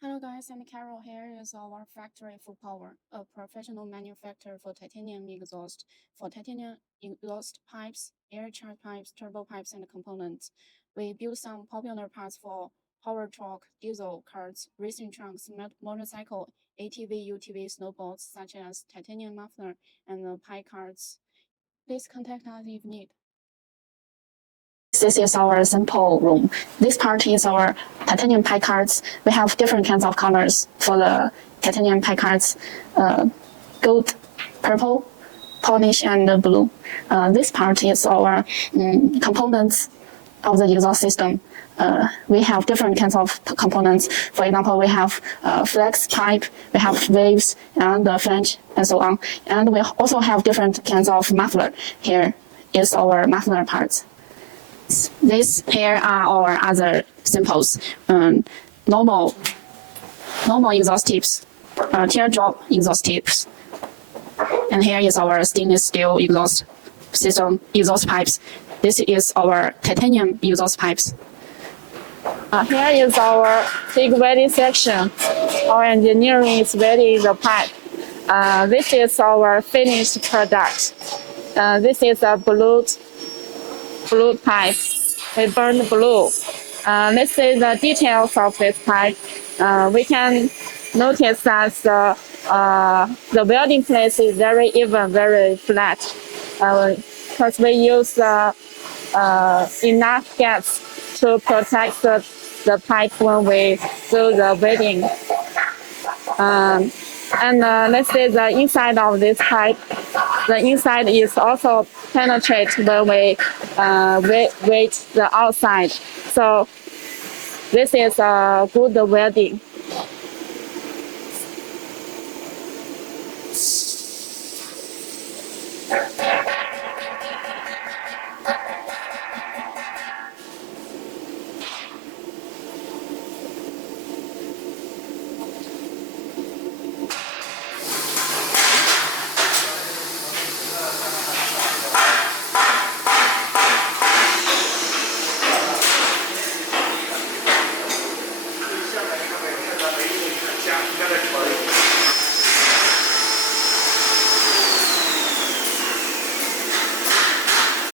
Hello guys, I'm Carol. Here is our factory Fupower, a professional manufacturer for titanium exhaust, pipes, air charge pipes, turbo pipes, and components. We build some popular parts for powerstrock, diesel carts, racing trucks, motorcycle ATV UTV snowboards, such as titanium muffler and pie carts. Please contact us if need. This is our sample room. This part is our titanium pie cards. We have different kinds of colors for the titanium pie cards, gold, purple, polish, and blue. This part is our components of the exhaust system. We have different kinds of components. For example, we have flex pipe, we have waves, and flange, and so on. And we also have different kinds of muffler. Here is our muffler parts. These here are our other samples. Normal exhaust tips, teardrop exhaust tips. And here is our stainless steel exhaust system, exhaust pipes. This is our titanium exhaust pipes. Here is our big welding section. Our engineering is welding the pipe. This is our finished product. This is a blue pipe. We burn blue. Let's see the details of this pipe. We can notice that the welding place is very even, very flat, because we use enough gaps to protect the pipe when we do the welding. And let's say the inside of this pipe, the inside is also penetrated when we weight the outside. So this is a good welding.